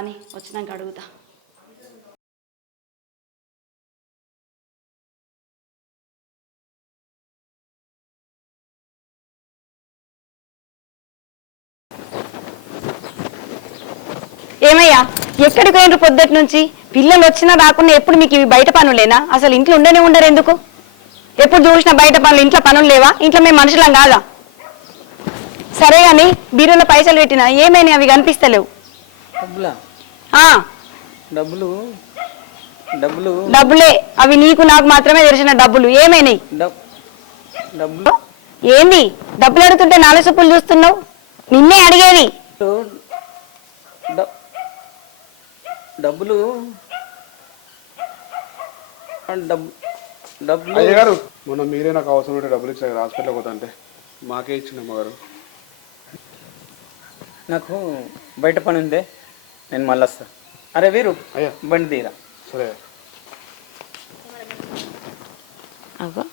రాని వచ్చినాక అడుగుతా. ఏమయ్యా ఎక్కడికి పోయినరు పొద్దుటి నుంచి? పిల్లలు వచ్చినా రాకుండా ఎప్పుడు మీకు ఇవి బయట పనులేనా? అసలు ఇంట్లో ఉండనే ఉండరు ఎందుకు? ఎప్పుడు చూసినా బయట పనులు, ఇంట్లో పనులు లేవా? ఇంట్లో మేము మనుషులం కాదా? సరే కానీ బీరులో పైసలు పెట్టినా ఏమైనా అవి కనిపిస్తలేవు. డబ్బులే అవి, నీకు నాకు మాత్రమే తెలిసిన డబ్బులు. ఏమైనాయి? ఏంది డబ్బులు అడుగుతుంటే నాలుగు చూపులు చూస్తున్నావు? నిన్నే అడిగేది. డబ్బులు అయ్యగారు మొన్న మీరే నాకు అవసరం ఉంటే డబ్బులు ఇచ్చారు హాస్పిటల్కి పోతా అంటే మాకే ఇచ్చింది అమ్మగారు. నాకు బయట పని ఉందే, నేను మళ్ళీ వస్తా. అరే వీరు అయ్యా బండి తీరా. సరే అగో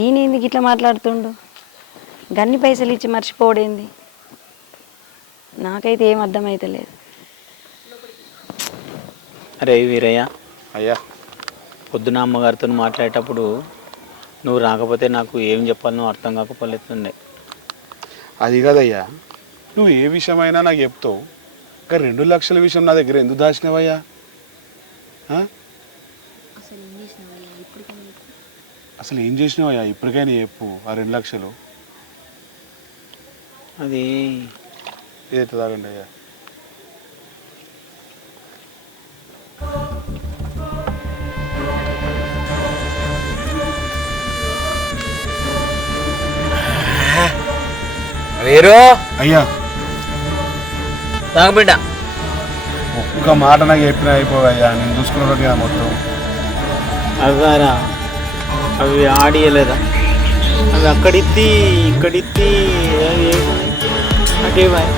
ఈయనేంది గిట్లా మాట్లాడుతుండు? గన్ని పైసలు ఇచ్చి మర్చిపోడేంది? నాకైతే ఏం అర్థమైతలేదు. అరే వీరయ్య, అయ్యా పొద్దున అమ్మగారితో మాట్లాడేటప్పుడు నువ్వు రాకపోతే నాకు ఏం చెప్పాలో అర్థం కాకపోతుండే. అది కాదయ్యా, నువ్వు ఏ విషయమైనా నాకు చెప్తావు, ఇంకా 2 లక్షల విషయం నా దగ్గర ఎందుకు దాచినావయ్యా? అసలు ఏం చేసినావయ్యా ఇప్పటికైనా చెప్పు. ఆ 2 లక్షలు అది ఏదైతే తాగండి అయ్యా. వీరు అయ్యా తాగబిడ్డ, ఒక్క మాట నాకు చెప్పినా అయిపోవయ్యా, నేను చూసుకున్నట్టు మొత్తం. అవ్వారా అవి ఆడియలేదా? అవి అక్కడిత్తి ఇక్కడిత్తి అటే బాయ్.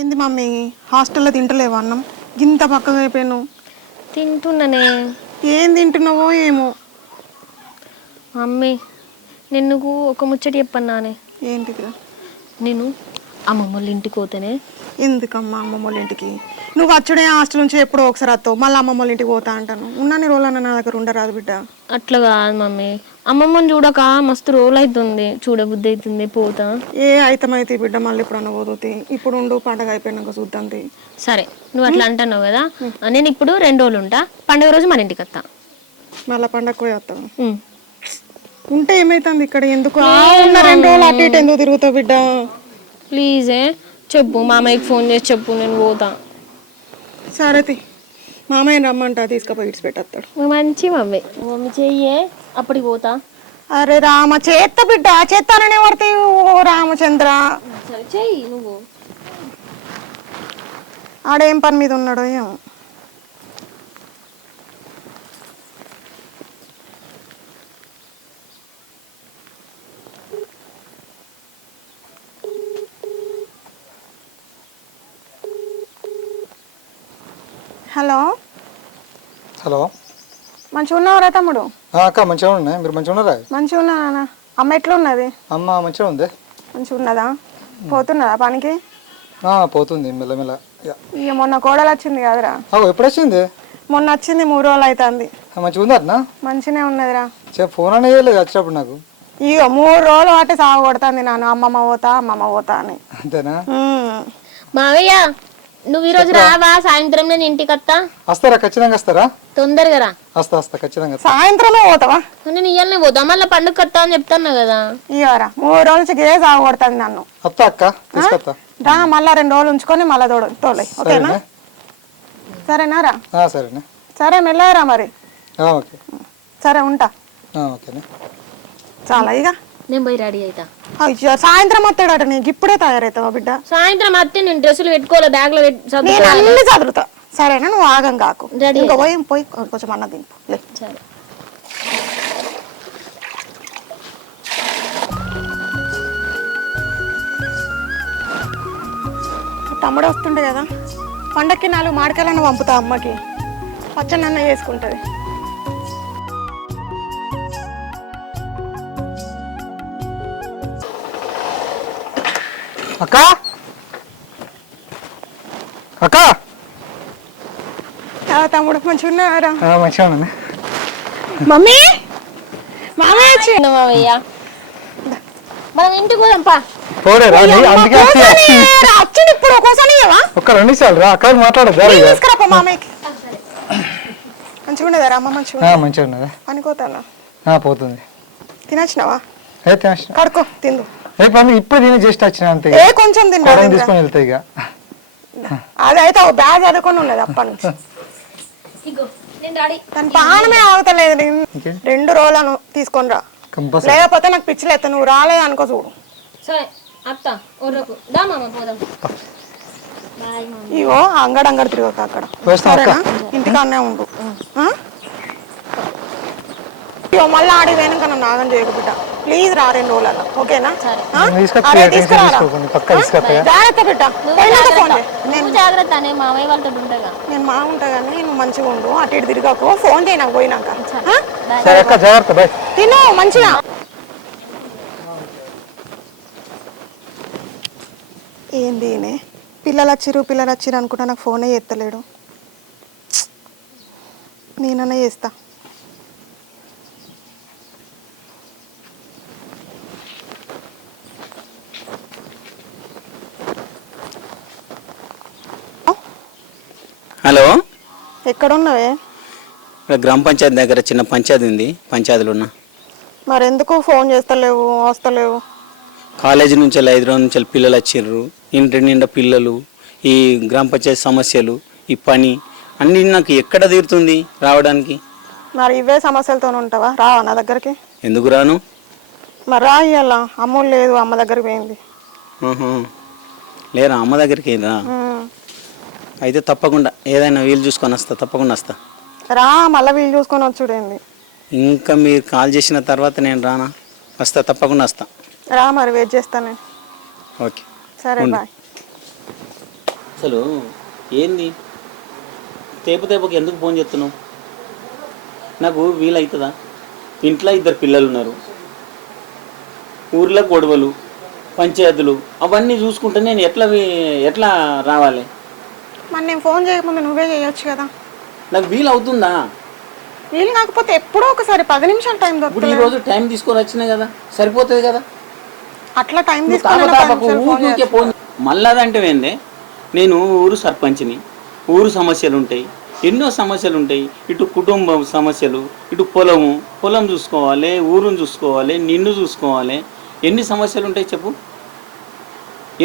ఏంది మమ్మీ హాస్టల్లో తింటలేవా అన్నం? గింత పక్కగా అయిపోయాను. తింటున్నానే. ఏం తింటున్నావో ఏమో. మమ్మీ నేను ఒక ముచ్చట చెప్పన్నానే. ఏంటిదిరా? నేను అమ్మమ్మ వాళ్ళ ఇంటికి పోతేనే. ఎందుకమ్మా అమ్మమ్మ వాళ్ళ ఇంటికి? నువ్వు వచ్చుడే హాస్టల్ నుంచి ఎప్పుడో ఒకసారి వస్తావు, మళ్ళీ అమ్మమ్మ వాళ్ళ ఇంటికి పోతా అంటాను. ఉన్నన్ని రోజులన్నా నా దగ్గర ఉండరాదు బిడ్డ. అట్లా కాదు మమ్మీ, అమ్మమ్మని చూడక మస్తు రోజులు అవుతుంది, చూడబుద్ధి అవుతుంది, పోతా. ఏ అయితమైతే బిడ్డ, మళ్ళీ ఇప్పుడు పోతుంది. ఇప్పుడు ఉండు, పండగ అయిపోయినాక చూద్దాం. సరే నువ్వు అట్లా అంటున్నావు కదా, నేను ఇప్పుడు 2 రోజులు ఉంటా, పండుగ రోజు మన ఇంటికి వస్తా. మళ్ళీ పండగ కూడా వస్తావు ఉంటే ఏమైతుంది ఇక్కడ? ఎందుకు ఉన్న 2 రోజులు అటు ఇటు ఎందుకు తిరుగుతావు బిడ్డ? ప్లీజే చెప్పు, మామయ్యకి ఫోన్ చేసి చెప్పు, నేను పోతా. సరే మామయ్య రమ్మంటా, తీసుకుపోయి ఇడిచిపెట్టేస్తాడు. మంచి మమ్మీ, మమ్మీ చెయ్యే, అప్పటికి పోతా. అరే రామ, చేత్త బిడ్డ, చేస్తాననే పడితే ఓ రామచంద్ర. సరే చెయ్యి నువ్వు. ఆడేం పని మీద ఉన్నాడో ఏమో. హలో హలో, మంచిగా ఉన్నావురా తమ్ముడు? అక్క మంచిగా ఉన్నాయి, మీరు మంచిగా ఉన్నారా? మంచిగా ఉన్నా నాన్న. అమ్మ ఎట్లా ఉన్నది? అమ్మ మంచిగా ఉంది. మంచిగా ఉన్నదా? పోతున్నదా పనికి? పోతుంది మెల్లమెల్ల. ఇక మొన్న కోడలు వచ్చింది కదరా? ఎప్పుడు వచ్చింది? మొన్న వచ్చింది, 3 రోజులు అవుతుంది. మంచిగా ఉంది అట్నా? మంచిగానే ఉన్నదిరా. ఫోన్ అనేది వేయలేదు వచ్చినప్పుడు నాకు. ఇక 3 రోజులు అంటే సాగు కొడుతుంది నాన్న, అమ్మమ్మ పోతా అని. అంతేనా? మావయ్య నువ్వు ఈరోజు రావా? సాయంత్రం నేను ఇంటికి వస్తా. వస్తారా? ఖచ్చితంగా వస్తారా? తొందరగా రా. వస్తా ఖచ్చితంగా. సాయంత్రమే పోతావా? నేను ఇయ్యాలనే పోతా, మళ్ళీ పండుగ వస్తా అని చెప్తాను కదా. ఇయ్యరా 3 రోజుల నుంచి గే సాగు కొడుతుంది నన్ను. వస్తా అక్క, తీసుకొస్తా. రా, మళ్ళా 2 రోజులు ఉంచుకొని మళ్ళీ తోలే. ఓకేనా? సరేనా రా? సరేనా. సరే మెల్లరా మరి. ఓకే సరే ఉంటా. ఓకేనా. చాలా ఇక నేను పోయి రెడీ అవుతా. అయ్యో సాయంత్రం వస్తాడట, నీకు ఇప్పుడే తయారవుతావా బిడ్డ? సాయంత్రం వస్తే నేను డ్రెస్సులు పెట్టుకోవాలి, బ్యాగ్ లో నేను అన్ని చదువుతా. సరేనా? నువ్వు ఆగం కాకు. ఇంకా పోయి కొంచెం అన్న తింపు. సరే. తమ్ముడు వస్తుండే కదా, పండక్కి 4 మామిడికాయలను పంపుతా అమ్మకి, పచ్చనన్న చేసుకుంటుంది. అక్క అక్క తమ్ముడు మంచిగా ఉన్నారా? మంచిగా ఉంది. మమ్మీ మామయ్య వచ్చి మావయ్య మనం ఇంటికి పోదాంపా. పోలేరా అందుకే వచ్చింది ఇప్పుడు ఒక్కోసారి ఒక్క 2 నిమిషాలు రా అక్క మాట్లాడద్దా? తీసుకురాపో మామయ్యకి. మంచిగా ఉండేదారా అమ్మ? మంచిగా ఉన్నదా? పనికోతానా? పోతుంది. తినచ్చినావా? తినేసిన కడుకో తిందు. పని ఇప్పుడు తిని జస్ట్ వచ్చిన అంతే. కొంచెం తీసుకొని వెళ్తాయి ఇక. అది అయితే బ్యాగ్ చదువుకొని ఉన్నది అప్పటి నుంచి. దాని పానమే ఆగుతలేదు. 2 రోజులను తీసుకొని రా, లేకపోతే నాకు పిచ్చిలేస్తా. నువ్వు రాలేదు అనుకో చూడు. సరే అత్త ఊరకు దా మామ పోదాం. ఇగో అంగడి తిరగక అక్కడ, సరేనా? ఇంటికాడనే ఉండు. ఇగో మళ్ళీ ఆడి పోయినాక నన్ను నాగం చేయకు బిడ్డ, ప్లీజ్ రా 2 రోజులలో, ఓకేనా? జాగ్రత్త బిడ్డ. నేను జాగ్రత్త అనే మామయ్య వాళ్ళతో ఉంటాగా. నేను మా ఉంటా కానీ నువ్వు మంచిగా ఉండు. అటు ఇటు తిరగకు, ఫోన్ చేయి నాకు పోయినాక. తిను మంచిగా. ఏంది పిల్లలు వచ్చిర్రు అనుకుంటా, నాకు ఫోనే చేస్తలేడు. నేనన్నా చేస్తా. హలో, ఎక్కడున్నావే? గ్రామ పంచాయతీ దగ్గర చిన్న పంచాయతీ ఉంది, పంచాయతీలో ఉన్నా. మరెందుకు ఫోన్ చేస్తలేవు, వస్తలేవు? కాలేజీ నుంచి 5 రోజుల నుంచి పిల్లలు వచ్చిర్రు, ఇంటి నిండా పిల్లలు, ఈ గ్రామ పంచాయతీ సమస్యలు, ఈ పని అన్నీ నాకు ఎక్కడ తీరుతుంది రావడానికి? మరి ఇవే సమస్యలతో ఉంటావా? రావా నా దగ్గరికి? ఎందుకు రాను? మరి రా. ఇయ్యాల అమ్మ లేదు, అమ్మ దగ్గరికి పోయింది. లేరా అమ్మ దగ్గరికి రా. అయితే తప్పకుండా ఏదైనా వీలు చూసుకొని వస్తా, తప్పకుండా వస్తా. రా, మళ్ళీ వీలు చూసుకొని వచ్చుడేంది? ఇంకా మీరు కాల్ చేసిన తర్వాత నేను రానా? వస్తా, తప్పకుండా వస్తా. రా, మరి వెయిట్ చేస్తాను నేను. ఓకే సరే, బాయ్. అసలు ఏంది తేపుకి ఎందుకు ఫోన్ చేస్తున్నావు? నాకు వీలవుతుందా? ఇంట్లో 2 పిల్లలు ఉన్నారు, ఊర్లో గొడవలు, పంచాయతీలు, అవన్నీ చూసుకుంటే నేను ఎట్లా రావాలి? మరి నేను ఫోన్ చేయకముందు నువ్వే చేయొచ్చు కదా. నాకు వీలు అవుతుందా? వీలు కాకపోతే ఎప్పుడో ఒకసారి 10 నిమిషాలు టైం ఇప్పుడు దొరుకుతుంది. ఈరోజు టైం తీసుకొని వచ్చినాయి కదా, సరిపోతుంది కదా. అట్లా టైం ఊరికే తీసుకొని ఫోన్ మళ్ళాదంటే ఏందే, నేను ఊరు సర్పంచ్ని, ఊరు సమస్యలు ఉంటాయి, ఎన్నో సమస్యలు ఉంటాయి. ఇటు కుటుంబం సమస్యలు, ఇటు పొలం చూసుకోవాలి, ఊరుని చూసుకోవాలి, నిన్ను చూసుకోవాలి. ఎన్ని సమస్యలు ఉంటాయి చెప్పు?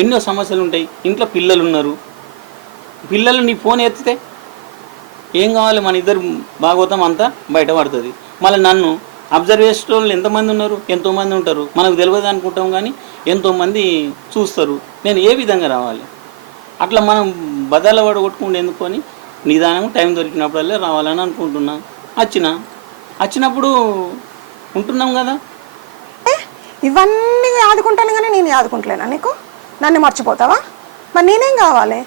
ఎన్నో సమస్యలు ఉంటాయి. ఇంట్లో పిల్లలు ఉన్నారు, పిల్లలు నీ ఫోన్ ఎత్తితే ఏం కావాలి? మన ఇద్దరు భాగవతం అంతా బయటపడుతుంది. మళ్ళీ నన్ను అబ్జర్వ్ చేసే వాళ్ళు ఎంతమంది ఉన్నారు? ఎంతోమంది ఉంటారు. మనకు తెలియదు అనుకుంటాం కానీ ఎంతోమంది చూస్తారు. నేను ఏ విధంగా రావాలి? అట్లా మనం బదాల కొట్టుకుంటూ ఎందుకొని నిదానం టైం దొరికినప్పుడల్లే రావాలని అనుకుంటున్నా. వచ్చినప్పుడు ఉంటున్నాం కదా. ఇవన్నీ ఆదుకుంటాను కానీ నేను ఆదుకుంటలేనా నీకు? నన్ను మర్చిపోతావా? మరి నేనేం కావాలి?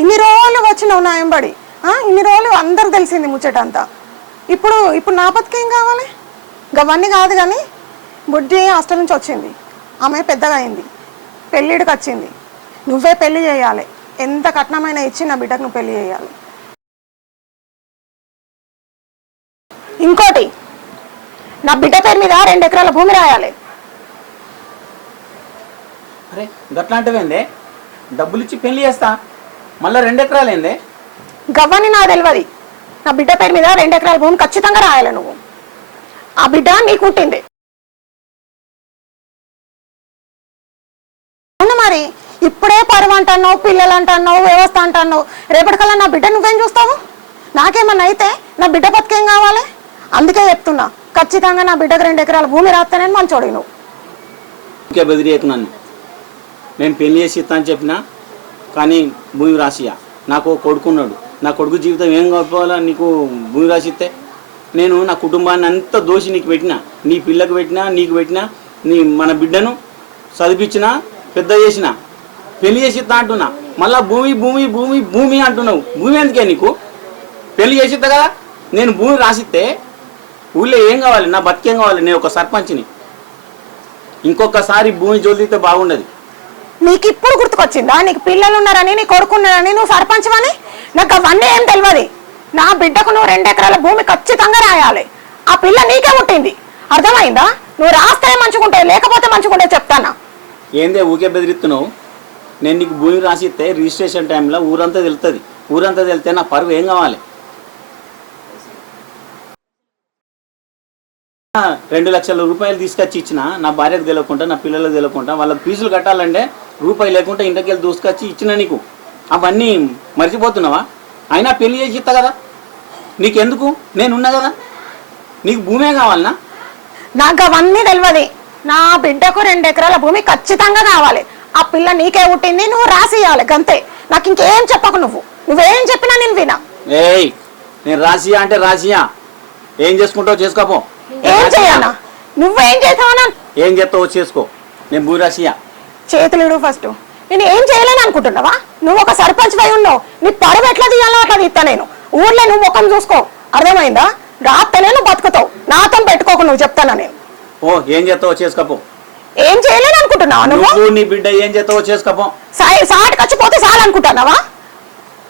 ఇన్ని రోజులు వచ్చినావు నా ఎంబడి, ఇన్ని రోజులు అందరికి తెలిసింది ముచ్చటంతా. ఇప్పుడు నా బతికేం కావాలి? గవన్నీ కాదు కానీ బుడ్డి హాస్టల్ నుంచి వచ్చింది, ఆమె పెద్దగా అయింది, పెళ్ళిడికి వచ్చింది. నువ్వే పెళ్లి చేయాలి. ఎంత కట్నమైనా ఇచ్చి నా బిడ్డకు నువ్వు పెళ్లి చేయాలి. ఇంకోటి, నా బిడ్డ పేరు మీద 2 ఎకరాల భూమి రాయాలి. అరే గట్లాంటివేందే? డబ్బులు ఇచ్చి పెళ్లి చేస్తా, మళ్ళీ 2 ఎకరాలు ఏందే? గవ్వని నాకు తెలియదు. నా బిడ్డ పేరు మీద 2 ఎకరాల భూమి ఖచ్చితంగా రాయాలి నువ్వు. ఆ బిడ్డ నీకు పుట్టింది. అవును, మరి ఇప్పుడే పరువు అంటున్నావు, పిల్లలు అంటున్నావు, వ్యవస్థ అంటున్నావు. రేపటికల్లా నా బిడ్డ నువ్వేం చూస్తావు? నాకేమన్నా అయితే నా బిడ్డ బతికేం కావాలి? అందుకే చెప్తున్నా, ఖచ్చితంగా నా బిడ్డకు 2 ఎకరాల భూమి రాస్తానని మంచోడి నువ్వు. ఇంకా బెదిరియకు నన్ను. నేను పెళ్లి చేసి ఇస్తా అని చెప్పినా కానీ భూమి రాసియా. నాకు కొడుకున్నాడు, నా కొడుకు జీవితం ఏం కావాలా? నీకు భూమి రాసిస్తే నేను నా కుటుంబాన్ని అంతా దోషి నీకు పెట్టినా, నీ పిల్లకు పెట్టినా, నీకు పెట్టినా, మన బిడ్డను చదివించినా, పెద్ద చేసిన, పెళ్లి చేసి ఇస్తా అంటున్నా. మళ్ళా భూమి భూమి భూమి భూమి అంటున్నావు. భూమి ఎందుకే నీకు? పెళ్లి చేసిద్దా కదా, నేను భూమి రాసిస్తే ఊళ్ళో ఏం కావాలి, నా బతికేం కావాలి? నేను ఒక సర్పంచ్ని. ఇంకొకసారి భూమి జోలితే బాగుండదు. నీకు ఇప్పుడు గుర్తుకొచ్చిందా నీకు పిల్లలు ఉన్నారని, నీ కొడుకున్నారని, నువ్వు సర్పంచ్వని? నాకు అవన్నీ ఏం తెలియదు. నా బిడ్డకు నువ్వు 2 ఎకరాల భూమి ఖచ్చితంగా రాయాలి. ఆ పిల్ల నీకే పుట్టింది, అర్థమైందా? నువ్వు రాస్తే మంచుకుంటావు, లేకపోతే మంచుకుంటే చెప్తానా? ఏందే ఊకే బెదిరిస్తున్నావు? నేను నీకు భూమి రాసిస్తే రిజిస్ట్రేషన్ టైంలో ఊరంతా తెలుస్తుంది. ఊరంతా తెలితే నా పరువు ఏం కావాలి? 2 లక్షల రూపాయలు తీసుకొచ్చి ఇచ్చిన, నా భార్యకు తెలియకుండా, నా పిల్లలకు తెలియకుండా, వాళ్ళకి ఫీజులు కట్టాలంటే రూపాయి లేకుండా ఇంటికెళ్ళి దూసుకొచ్చి ఇచ్చిన నీకు. అవన్నీ మర్చిపోతున్నావా? అయినా పెళ్లి చేసి ఇస్తా కదా, నీకెందుకు? నేనున్నా కదా. నీకు భూమే కావాలనా? నాకు అవన్నీ తెలియదు. నా బిడ్డకు 2 ఎకరాల భూమి ఖచ్చితంగా కావాలి. ఆ పిల్ల నీకే పుట్టింది, నువ్వు రాసి ఇవ్వాలి గంతే. నాకు ఇంకేం చెప్పకు. నువ్వేం చెప్పినా నేను వినా. ఏయ్, నేను రాసియా అంటే రాసియా, ఏం చేసుకుంటావు చేసుకోపో. ఏం చేయాలా? నువ్వేం చేసావనా? ఏం చేస్తావో చేసుకో, నేను భూమి రాసియా. చేతులు ఫస్ట్. నేను ఏం చేయలేను అనుకుంటున్నావా? నువ్వు ఒక సర్పంచ్ వై ఉన్నావు, నీ పరువు ఎట్లా తీయాలో అట్లా తీస్తా నేను. ఊర్లో నువ్వు ముఖం చూసుకో, అర్థమైందా? రాత్తనే నువ్వు బతుకుతావు, నాతో పెట్టుకోకు. నువ్వు చెప్తానా నేను? ఓ, ఏం చేస్తావో చేసుకోపో. ఏం చేయలేను అనుకుంటున్నావా నువ్వు? నీ బిడ్డ ఏం చేస్తావో చేసుకోపో. సాటికి వచ్చిపోతే చాలనుకుంటున్నావా?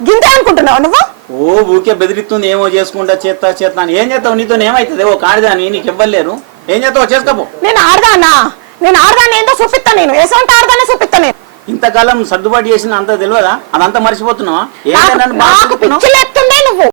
గింతే అనుకుంటున్నావా నువ్వు? ఓ, ఊకే బెదిరిస్తుంది. ఏమో చేసుకుంటా చేస్తా అని. ఏం చేస్తావు? నీతో ఏమవుతుంది? ఓ కాడిదాని, నీకు ఇవ్వలేరు. ఏం చేస్తావో చేసుకోపో. నేను ఆడదాన్ని ఏందో చూపిస్తా. నేను ఎసంటి ఆడదాన్ని చూపిస్తా. నేను ఇంతకాలం సర్దుబాటు చేసిన అంత తెలియదా? అదంతా మర్చిపోతున్నావా? నాకు పిచ్చిలేస్తుందే నువ్వు.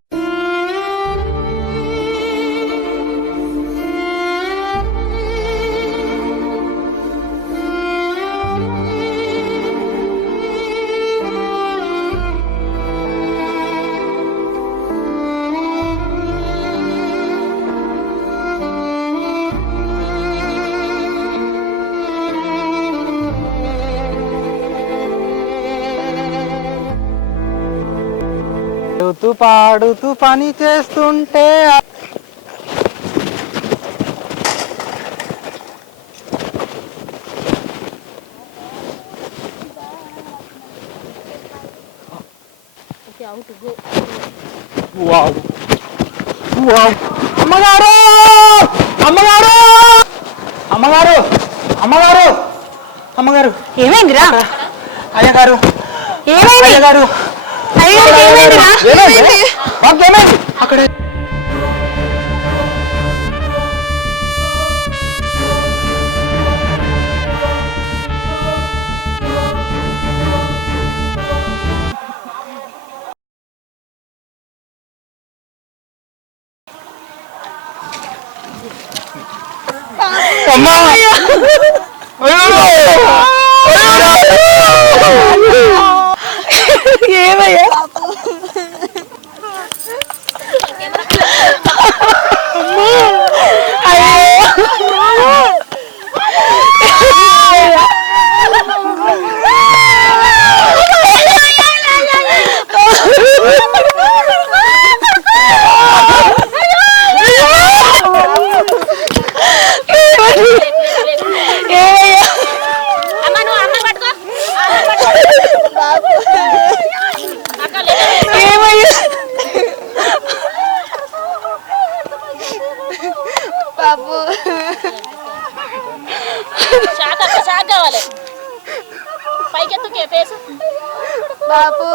పాడుతూ పని చేస్తుంటే అమ్మగారు అమ్మగారు అమ్మగారు అమ్మగారు అమ్మగారు ఏమైందిరా? అయ్యగారు ఏమైంది? అయ్యగారు ఏమైందిరా? అక్కడ ఏమయ్యా? షాక్ కావాలి. పైకెత్తుకే ఫేస్ బాబు.